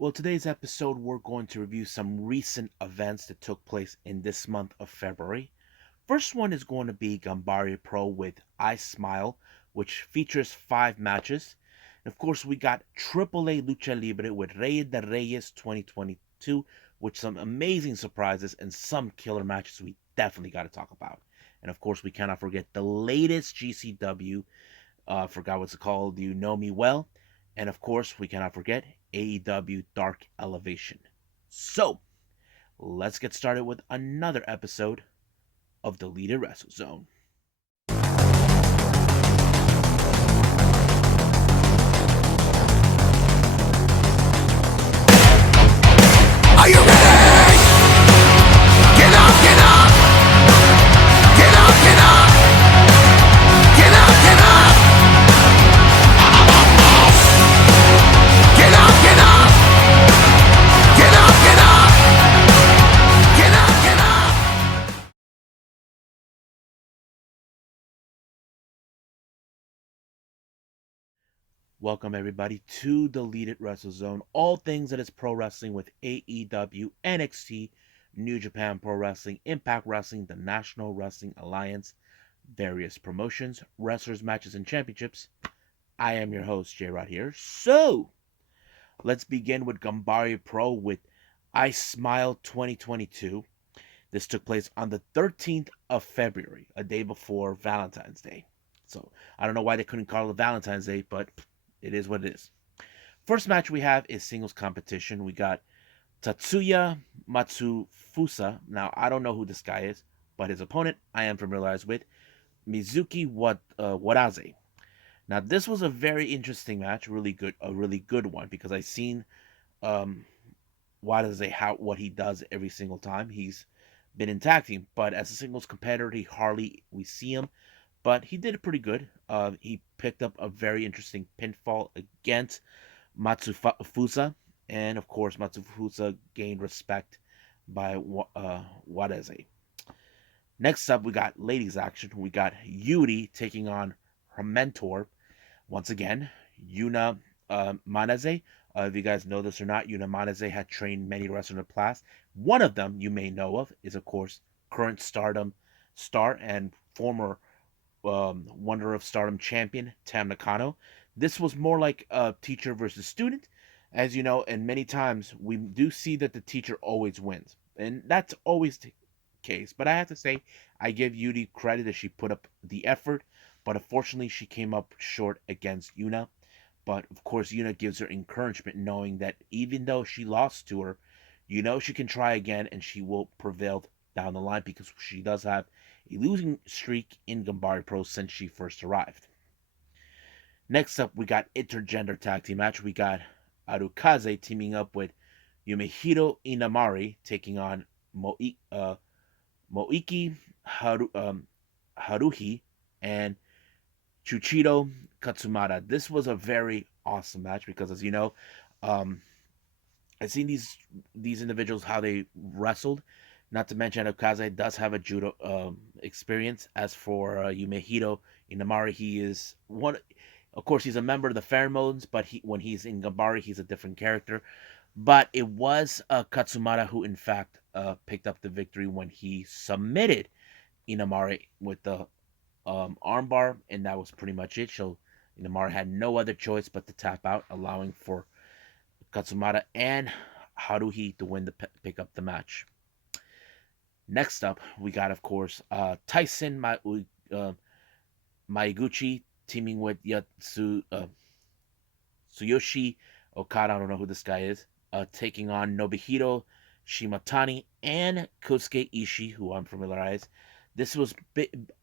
Well, today's episode, we're going to review some recent events that took place in this month of February. First one is going to be Ganbare Pro with I Smile, which features 5 matches. And of course, we got AAA Lucha Libre with Rey de Reyes 2022, with some amazing surprises and some killer matches we definitely got to talk about. And of course, we cannot forget the latest GCW, forgot what's it called, You Know Me Well. And of course, we cannot forget AEW Dark Elevation. So, let's get started with another episode of Deleted Wrestle Zone. Are you ready? Get up, get up! Get up, get up! Get up, get up! Get up, get up! Get up, get up! Get up, get up! Welcome, everybody, to Deleted Wrestle Zone. All things that is pro wrestling with AEW, NXT, New Japan Pro Wrestling, Impact Wrestling, the National Wrestling Alliance, various promotions, wrestlers, matches, and championships. I am your host, J Rod here. So, let's begin with Ganbare Pro with I Smile 2022. This took place on the 13th of February, a day before Valentine's Day. So, I don't know why they couldn't call it Valentine's Day, but it is what it is. First match we have is singles competition. We got Tatsuya Matsufusa. Now, I don't know who this guy is, but his opponent I am familiarized with, Mizuki Wadaze. Now, this was a very interesting match, a really good one, because I've seen um, what he does every single time he's been in tag team, but as a singles competitor, he hardly we see him, but he did it pretty good. He picked up a very interesting pinfall against Matsufusa, and of course, Matsufusa gained respect by Wadaze. Next up, we got ladies action. We got Yuri taking on her mentor once again, Yuna Manaze. If you guys know this or not, Yuna Manaze had trained many wrestlers in the past. One of them you may know of is, of course, current Stardom star and former Wonder of Stardom champion Tam Nakano. This was more like a teacher versus student, as you know, and many times we do see that the teacher always wins, and that's always the case. But I have to say, I give Yuri credit that she put up the effort, but unfortunately, she came up short against Yuna. But of course, Yuna gives her encouragement, knowing that even though she lost to her, she can try again and she will prevail down the line because she does have a losing streak in Ganbare Pro since she first arrived. Next up, we got intergender tag team match. We got Arukaze teaming up with Yumehiro Inamari taking on Moiki Haruhi and Chuchiro Katsumata. This was a very awesome match because, as you know, um, I've seen these individuals how they wrestled. Not to mention, Okaze does have a judo experience. As for Yumehiro Inamari, he is one. Of course, he's a member of the Pheromones, but when he's in Gambari, he's a different character. But it was Katsumata who, in fact, picked up the victory when he submitted Inamari with the armbar, and that was pretty much it. So Inamari had no other choice but to tap out, allowing for Katsumata and Haruhi to pick up the match. Next up, we got, of course, Tyson Maiguchi teaming with Tsuyoshi Okada. I don't know who this guy is. Taking on Nobuhiro Shimatani and Kosuke Ishii, who I'm familiarized. This was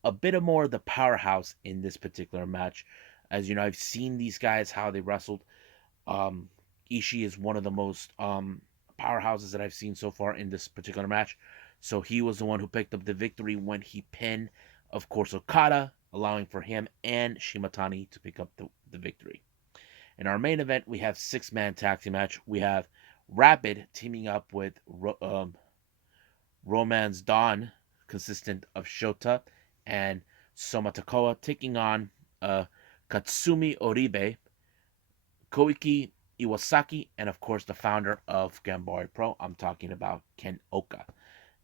a bit more of the powerhouse in this particular match. As you know, I've seen these guys, how they wrestled. Ishii is one of the most powerhouses that I've seen so far in this particular match. So he was the one who picked up the victory when he pinned, of course, Okada, allowing for him and Shimatani to pick up the victory. In our main event, we have 6-man tag team match. We have Rapid teaming up with Romance Dawn, consistent of Shota and Soma Takoa, taking on Katsumi Oribe, Koiki Iwasaki, and of course the founder of Ganbare Pro. I'm talking about Ken Oka.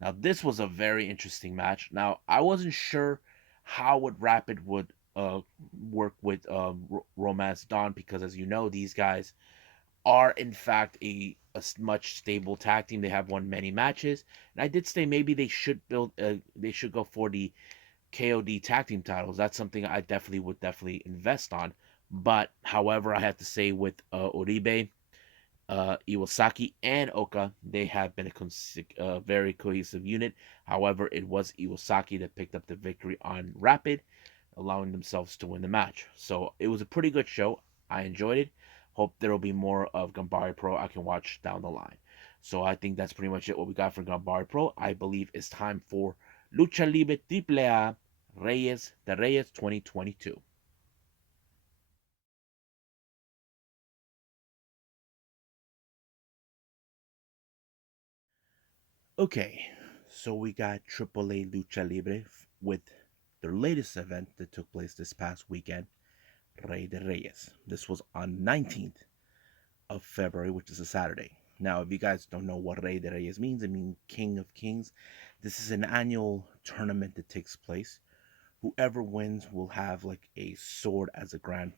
Now this was a very interesting match. Now I wasn't sure how would Rapid would work with Romance Dawn, because as you know these guys are in fact a much stable tag team. They have won many matches, and I did say maybe they should go for the KOD tag team titles. That's something I definitely invest on. But however, I have to say with Oribe, Iwasaki, and Oka, they have been a very cohesive unit. However, it was Iwasaki that picked up the victory on Rapid, allowing themselves to win the match. So it was a pretty good show. I enjoyed it. Hope there will be more of Ganbare Pro I can watch down the line. So I think that's pretty much it what we got for Ganbare Pro. I believe it's time for Lucha Libre AAA Reyes de Reyes 2022. Okay, so we got AAA Lucha Libre with their latest event that took place this past weekend, Rey de Reyes. This was on 19th of February, which is a Saturday. Now, if you guys don't know what Rey de Reyes means, it means King of Kings. This is an annual tournament that takes place. Whoever wins will have like a sword as a grand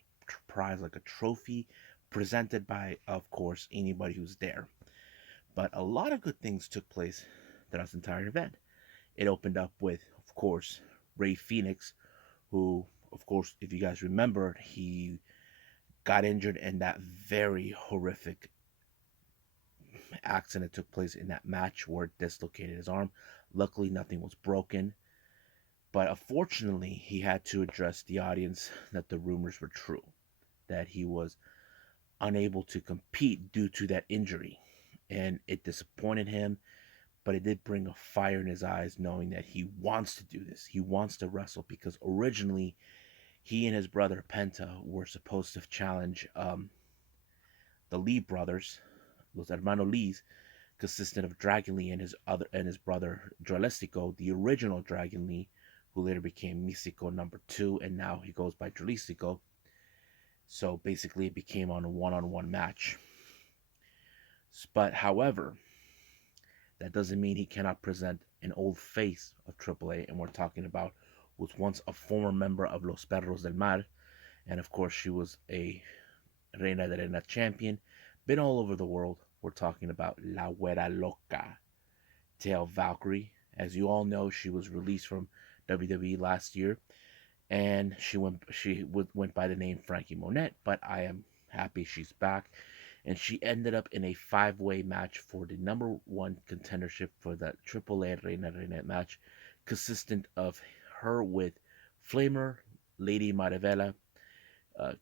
prize, like a trophy, presented by, of course, anybody who's there. But a lot of good things took place throughout this entire event. It opened up with, of course, Ray Phoenix, who, of course, if you guys remember, he got injured in that very horrific accident that took place in that match where it dislocated his arm. Luckily, nothing was broken. But unfortunately, he had to address the audience that the rumors were true, that he was unable to compete due to that injury. And it disappointed him, but it did bring a fire in his eyes knowing that he wants to do this. He wants to wrestle because originally he and his brother Penta were supposed to challenge the Lee brothers, Los Hermanos Lees, consistent of Dragon Lee and his brother Dralistico, the original Dragon Lee, who later became Mystico number 2, and now he goes by Dralistico. So basically, it became on a one-on-one match. But however, that doesn't mean he cannot present an old face of AAA, and we're talking about was once a former member of Los Perros del Mar, and of course she was a Reina de Arena champion, been all over the world. We're talking about La Güera Loca, Taya Valkyrie. As you all know, she was released from WWE last year, and she went by the name Frankie Monette. But I am happy she's back, and she ended up in a five-way match for the number one contendership for the AAA Reina match, consistent of her with Flamer, Lady Maravilla, uh,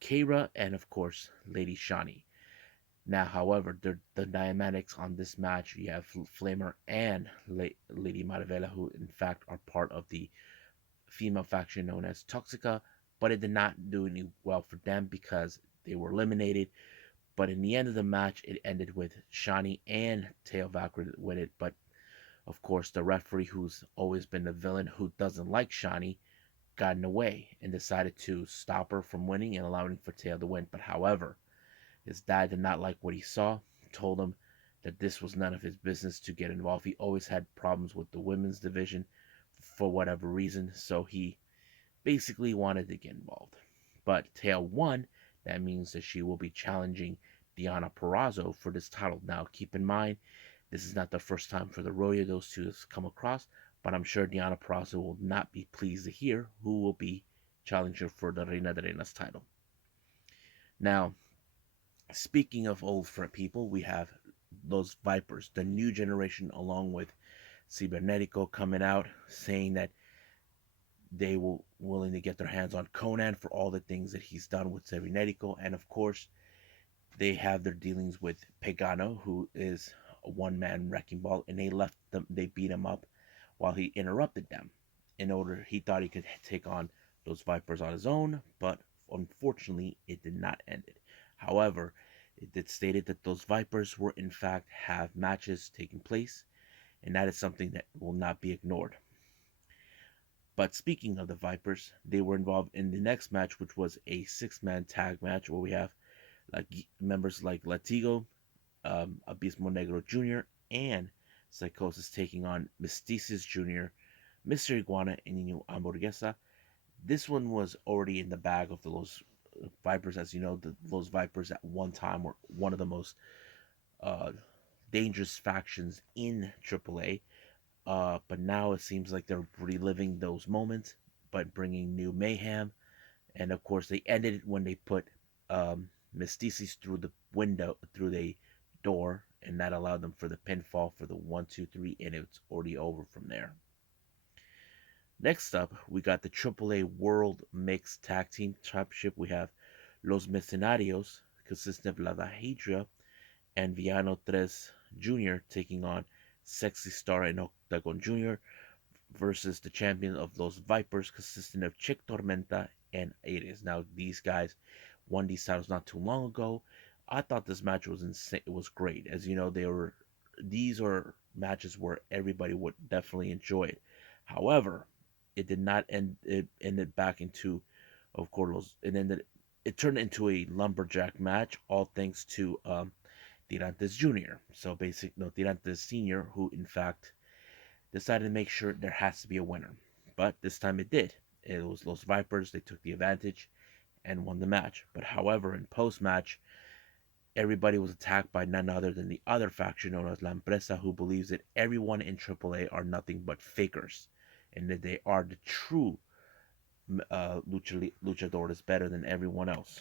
Keira, and of course Lady Shani. Now, however, the dynamics on this match, you have Flamer and Lady Maravilla, who in fact are part of the female faction known as Toxica, but it did not do any well for them because they were eliminated. But in the end of the match, it ended with Shani and Taya Valkyrie win it. But of course, the referee, who's always been the villain, who doesn't like Shani, got in the way and decided to stop her from winning and allowing for Taya to win. But however, his dad did not like what he saw, told him that this was none of his business to get involved. He always had problems with the women's division for whatever reason, so he basically wanted to get involved. But Taya won. That means that she will be challenging Diana Perrazzo for this title. Now, keep in mind, this is not the first time for the rodeo those two have come across, but I'm sure Diana Perrazzo will not be pleased to hear who will be challenger for the Reina de Reinas title. Now, speaking of old people, we have those Vipers, the new generation, along with Cibernetico, coming out saying that they were willing to get their hands on Conan for all the things that he's done with Cibernetico, and of course, they have their dealings with Pagano, who is a one-man wrecking ball, and they beat him up while he interrupted them. He thought he could take on those Vipers on his own, but unfortunately, it did not end it. However, it did stated that those Vipers were in fact have matches taking place, and that is something that will not be ignored. But speaking of the Vipers, they were involved in the next match, which was a six-man tag match where we have like members like Latigo, Abismo Negro Jr., and Psychosis taking on Mysticis Jr., Mr. Iguana, and Nino Hamburguesa. This one was already in the bag of the Los Vipers. As you know, the Los Vipers at one time were one of the most uh, dangerous factions in AAA. But now it seems like they're reliving those moments, but bringing new mayhem. And of course, they ended it when they put Mysticis through the window, through the door, and that allowed them for the pinfall for the 1, 2, 3, and it's already over from there. Next up, we got the AAA World Mixed Tag Team Championship. We have Los Mercenarios, consisting of La Hadria and Villano Tres Jr., taking on Sexy Star and Octagon Jr., versus the champion of Los Vipers, consisting of Chick Tormenta and Ares. Now, these guys won these titles not too long ago. I thought this match was insane. It was great. As you know, these are matches where everybody would definitely enjoy it. However, it did not end. It ended back into, of course, it turned into a lumberjack match, all thanks to Tirantes Jr. So basically, no, Tirantes Sr., who in fact decided to make sure there has to be a winner. But this time it did. It was Los Vipers. They took the advantage and won the match. But however, in post match, everybody was attacked by none other than the other faction known as La Empresa, who believes that everyone in AAA are nothing but fakers and that they are the true luchadores better than everyone else.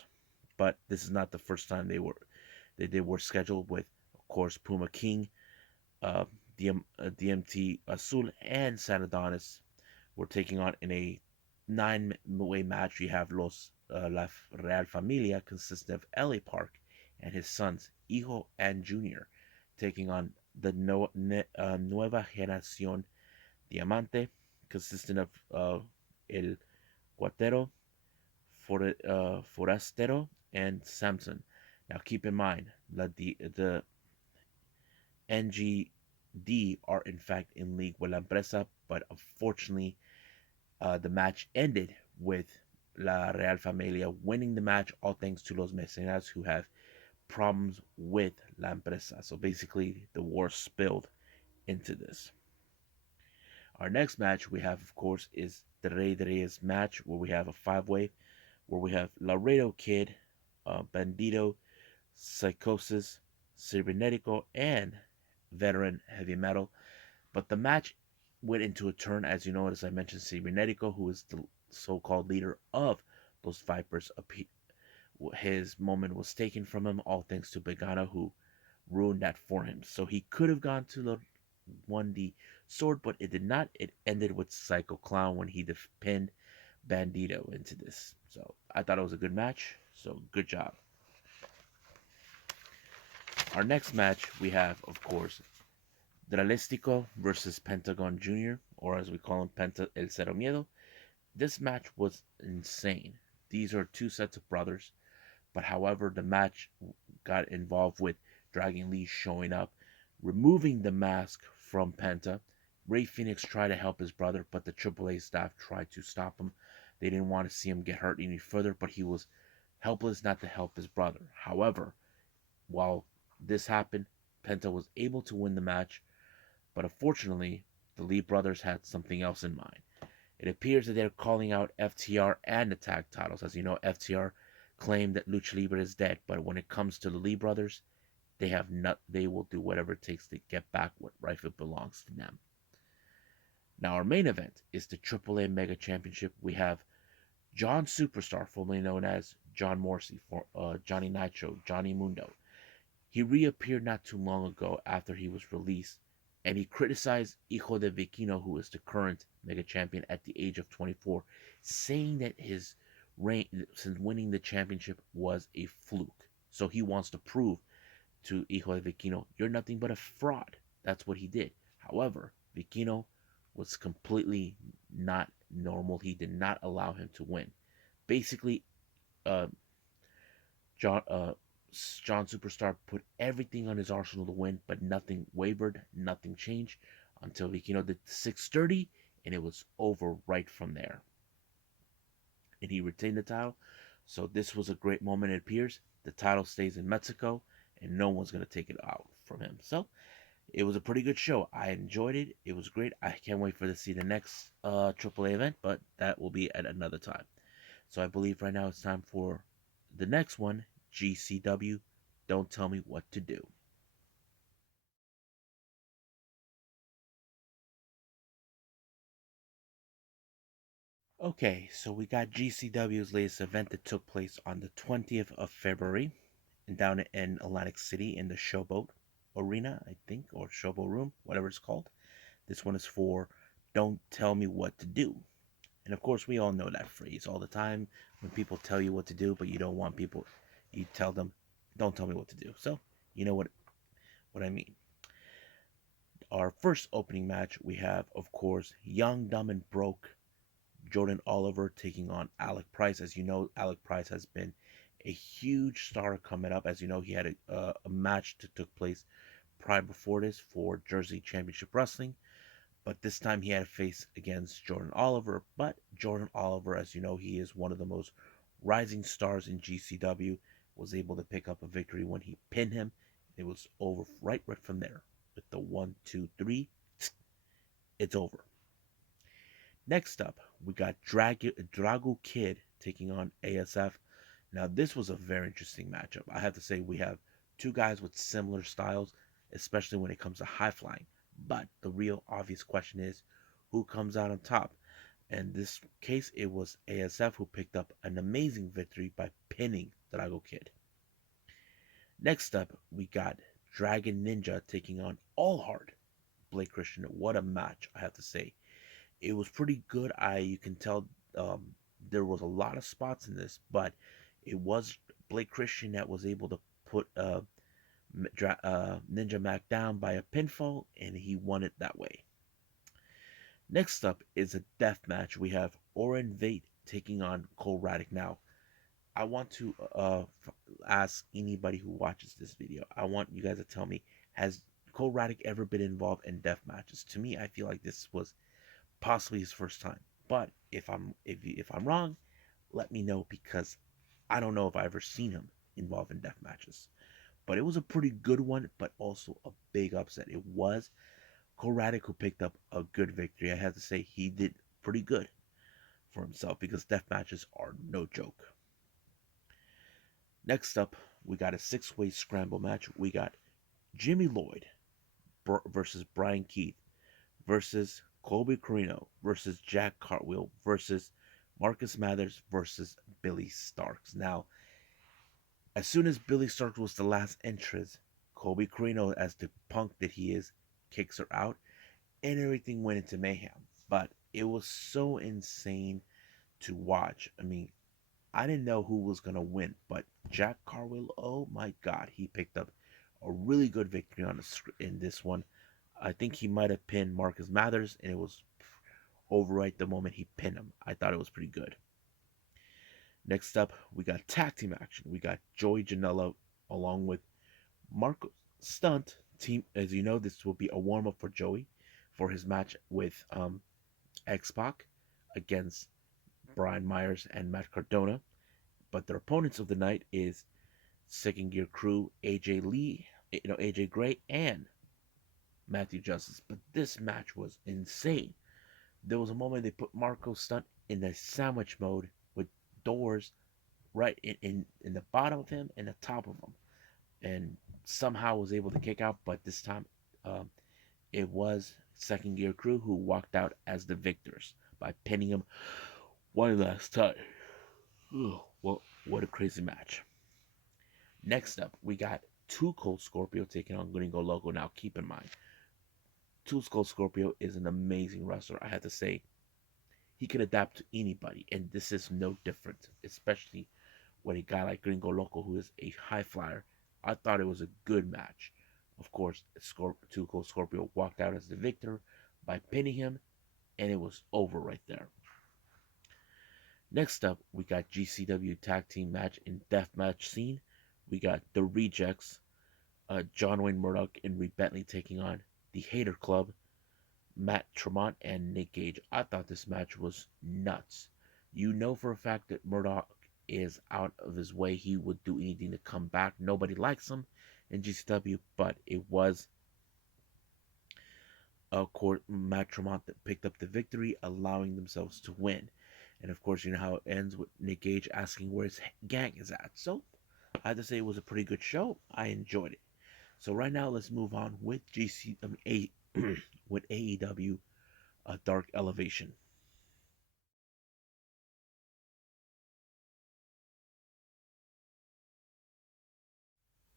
But this is not the first time they were scheduled with, of course, Puma King, uh, DMT Azul, and San Adonis were taking on in a 9-way match. You have La Real Familia, consisting of LA Park and his sons, Hijo and Junior, taking on the Nueva Generación Diamante, consisting of El Cuatero, Forastero, and Samson. Now keep in mind that the NGD are in fact in league with La Empresa, but unfortunately the match ended with La Real Familia winning the match, all thanks to Los Mecenas, who have problems with La Empresa. So basically, the war spilled into this. Our next match we have, of course, is the Rey de Reyes match, where we have a 5-way, where we have Laredo Kid, Bandito, Psychosis, Cybernetico, and veteran Heavy Metal. But the match went into a turn, as you know, as I mentioned, Cybernetico, who is the so-called leader of those Vipers, his moment was taken from him, all thanks to Begana, who ruined that for him. So he could have gone to the 1D sword, but it did not. It ended with Psycho Clown when he pinned Bandito into this. So I thought it was a good match. So good job. Our next match we have, of course, Dralistico versus Pentagon Jr., or as we call him, Penta El Cero Miedo. This match was insane. These are two sets of brothers, but however, the match got involved with Dragon Lee showing up, removing the mask from Penta. Ray Phoenix tried to help his brother, but the AAA staff tried to stop him. They didn't want to see him get hurt any further, but he was helpless not to help his brother. However, while this happened, Penta was able to win the match, but unfortunately, the Lee brothers had something else in mind. It appears that they're calling out FTR and the tag titles. As you know, FTR claimed that Lucha Libre is dead, but when it comes to the Lee brothers, they will do whatever it takes to get back what rightfully belongs to them. Now our main event is the AAA Mega Championship. We have John Superstar, formerly known as John Morrissey, Johnny Nitro, Johnny Mundo. He reappeared not too long ago after he was released, and he criticized Hijo de Viquino, who is the current Mega Champion at the age of 24, saying that his reign since winning the championship was a fluke. So he wants to prove to Hijo de Viquino, you're nothing but a fraud. That's what he did. However, Viquino was completely not normal. He did not allow him to win. Basically, uh, John Superstar put everything on his arsenal to win, but nothing wavered, nothing changed until Viquino did the 630, and it was over right from there. And he retained the title. So this was a great moment, it appears. The title stays in Mexico, and no one's going to take it out from him. So it was a pretty good show. I enjoyed it. It was great. I can't wait for to see the next AAA event, but that will be at another time. So I believe right now it's time for the next one, GCW. Don't tell me what to do. Okay, so we got GCW's latest event that took place on the 20th of February and down in Atlantic City in the Showboat Arena, I think, or Showboat Room, whatever it's called. This one is for Don't Tell Me What to Do. And of course, we all know that phrase all the time when people tell you what to do, but you don't want people, you tell them, don't tell me what to do. So, you know what I mean. Our first opening match, we have, of course, Young, Dumb, and Broke Jordan Oliver taking on Alec Price. As you know, Alec Price has been a huge star coming up. As you know, he had a match that took place prior before this for Jersey Championship Wrestling, but this time he had to face against Jordan Oliver. But Jordan Oliver, as you know, he is one of the most rising stars in GCW, was able to pick up a victory when he pinned him. It was over right from there with the 1, 2, 3. It's over. Next up, we got Drago Kid taking on ASF. Now, this was a very interesting matchup. I have to say, we have two guys with similar styles, especially when it comes to high flying. But the real obvious question is, who comes out on top? In this case, it was ASF who picked up an amazing victory by pinning Drago Kid. Next up, we got Dragon Ninja taking on All Hard. Blake Christian, what a match, I have to say. It was pretty good. You can tell there was a lot of spots in this, but it was Blake Christian that was able to put Ninja Mac down by a pinfall, and he won it that way. Next up is a death match. We have Oren Vate taking on Cole Raddick. Now, I want to ask anybody who watches this video, I want you guys to tell me, has Cole Raddick ever been involved in death matches? To me, I feel like this was possibly his first time. But if I'm wrong, let me know, because I don't know if I ever seen him involved in death matches. But it was a pretty good one, but also a big upset. It was Cole Raddick who picked up a good victory. I have to say he did pretty good for himself, because death matches are no joke. Next up, we got a six-way scramble match. We got Jimmy Lloyd versus Brian Keith versus Colby Corino versus Jack Cartwheel versus Marcus Mathers versus Billy Starks. Now, as soon as Billy Starks was the last entrance, Colby Corino, as the punk that he is, kicks her out, and everything went into mayhem. But it was so insane to watch. I mean, I didn't know who was going to win, but Jack Cartwheel, oh my God, he picked up a really good victory in this one. I think he might have pinned Marcus Mathers, and it was over right the moment he pinned him. I thought it was pretty good. Next up, we got tag team action. We got Joey Janela along with Marco Stunt. Team, as you know, this will be a warm up for Joey for his match with X-Pac against Brian Myers and Matt Cardona. But their opponents of the night is Second Gear Crew, AJ Gray, and Matthew Justice. But this match was insane. There was a moment they put Marco Stunt in the sandwich mode with doors right in the bottom of him and the top of him, and somehow was able to kick out. But this time, it was Second Gear Crew who walked out as the victors by pinning him one last time. Ugh, well, what a crazy match. Next up, we got Too Cold Scorpio taking on Gringo Loco. Now, keep in mind, Too Cold Scorpio is an amazing wrestler. I have to say, he can adapt to anybody, and this is no different, especially with a guy like Gringo Loco, who is a high flyer. I thought it was a good match. Of course, Too Cold Scorpio walked out as the victor by pinning him, and it was over right there. Next up, we got GCW Tag Team match in deathmatch scene. We got the Rejects, Wayne Murdoch and Reed Bentley taking on the Hater Club, Matt Tremont and Nick Gage. I thought this match was nuts. You know for a fact that Murdoch is out of his way. He would do anything to come back. Nobody likes him in GCW, but it was Matt Tremont that picked up the victory, allowing themselves to win. And of course, you know how it ends with Nick Gage asking where his gang is at. So I have to say it was a pretty good show. I enjoyed it. So right now, let's move on with with AEW Dark Elevation.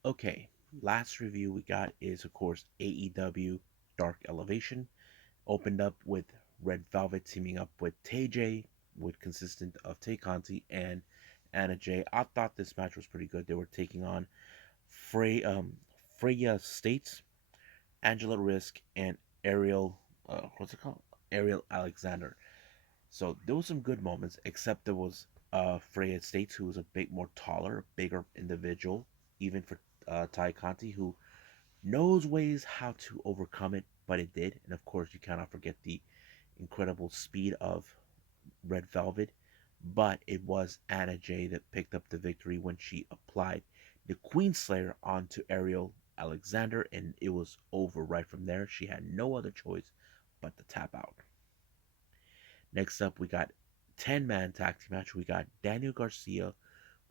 Okay, last review we got is of course AEW Dark Elevation. Opened up with Red Velvet teaming up with Tay J, with consistent of Tay Conti and Anna Jay. I thought this match was pretty good. They were taking on Freya States, Angela Risk, and Ariel. What's it called? Ariel Alexander. So there was some good moments, except there was Freya States, who was a bit more taller, bigger individual, even for Ty Conti, who knows ways how to overcome it, but it did. And of course, you cannot forget the incredible speed of Red Velvet. But it was Anna Jay that picked up the victory when she applied the Queen Slayer onto Ariel Alexander, and it was over right from there. She had no other choice but to tap out. Next up, we got 10-man tag team match. We got Daniel Garcia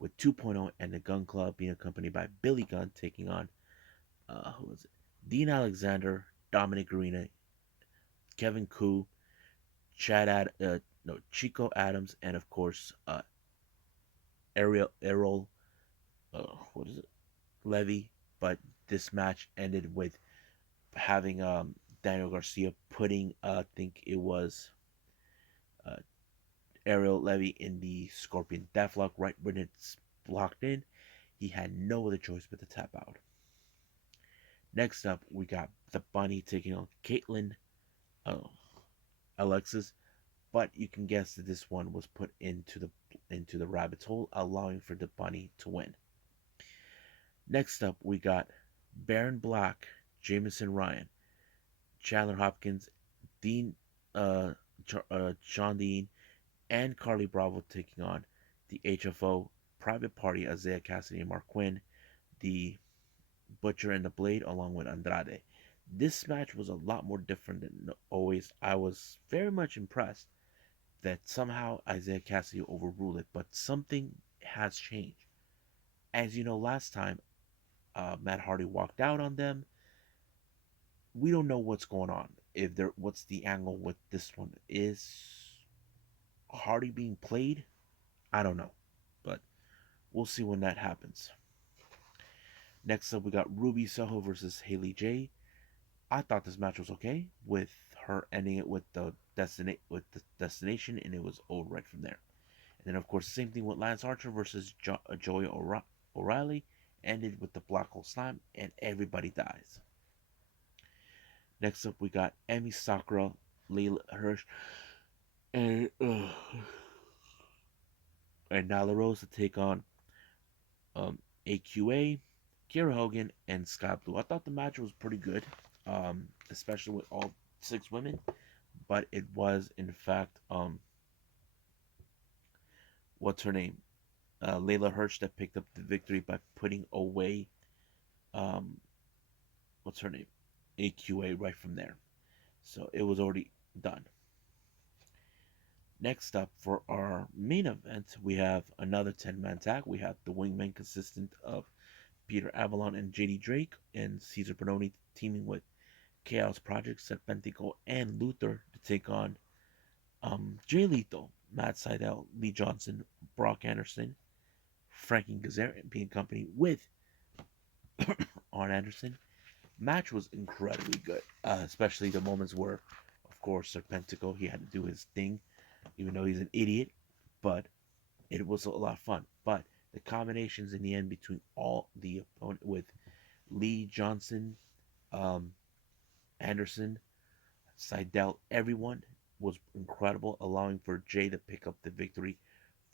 with 2.0 and the Gun Club being accompanied by Billy Gunn taking on who was it? Dean Alexander, Dominic Garina, Kevin Koo, Chico Adams, and of course Errol, what is it? Levy. But this match ended with having Daniel Garcia putting I think it was uh, Ariel Levy in the Scorpion Deathlock right when it's locked in. He had no other choice but to tap out. Next up, we got the Bunny taking on Caitlyn uh, Alexis, but you can guess that this one was put into the rabbit's hole, allowing for the Bunny to win. Next up, we got Baron Black, Jameson Ryan, Chandler Hopkins, Dean, Sean Dean, and Carly Bravo taking on the HFO Private Party, Isaiah Cassidy and Mark Quinn, the Butcher and the Blade, along with Andrade. This match was a lot more different than always. I was very much impressed that somehow Isaiah Cassidy overruled it, but something has changed. As you know, last time Matt Hardy walked out on them. We don't know what's going on. What's the angle with this one? Is Hardy being played? I don't know, but we'll see when that happens. Next up, we got Ruby Soho versus Haley J. I thought this match was okay, with her ending it with the destination, and it was over right from there. And then, of course, same thing with Lance Archer versus Joey O'Reilly, ended with the Black Hole Slam, and everybody dies. Next up, we got Emi Sakura, Layla Hirsch, and Nyla Rose to take on AQA, Kiera Hogan, and Sky Blue. I thought the match was pretty good, especially with all 6 women, but it was in fact what's her name, Layla Hirsch, that picked up the victory by putting away um, what's her name, AQA right from there. So it was already done. Next up for our main event, we have another 10-man tag. We have the Wingmen consistent of Peter Avalon and JD Drake, and Cesar Bononi teaming with Chaos Project, Serpentico, and Luther to take on Jay Lethal, Matt Seidel, Lee Johnson, Brock Anderson, Frankie Kazarian being accompanied with Arn Anderson. Match was incredibly good, especially the moments where, of course, Serpentico, he had to do his thing, even though he's an idiot, but it was a lot of fun. But the combinations in the end between all the opponent with Lee Johnson, um, Anderson, Seidel, everyone was incredible, allowing for Jay to pick up the victory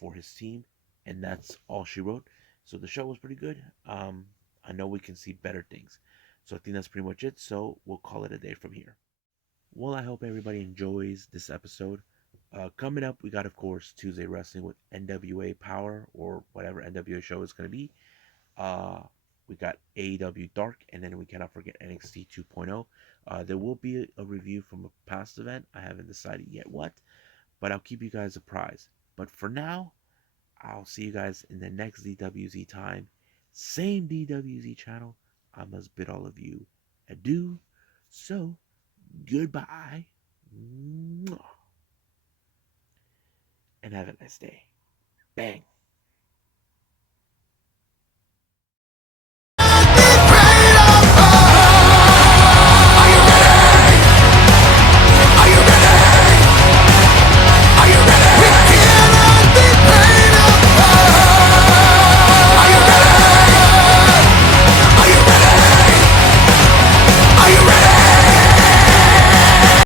for his team, and that's all she wrote. So the show was pretty good. I know we can see better things. So I think that's pretty much it. So we'll call it a day from here. Well, I hope everybody enjoys this episode. Coming up, we got, of course, Tuesday Wrestling with NWA Power, or whatever NWA show is going to be. Uh, we got AEW Dark, and then we cannot forget NXT 2.0. There will be a review from a past event. I haven't decided yet what, but I'll keep you guys apprised. But for now, I'll see you guys in the next DWZ time. Same DWZ channel. I must bid all of you adieu. So, goodbye. And have a nice day. Bang.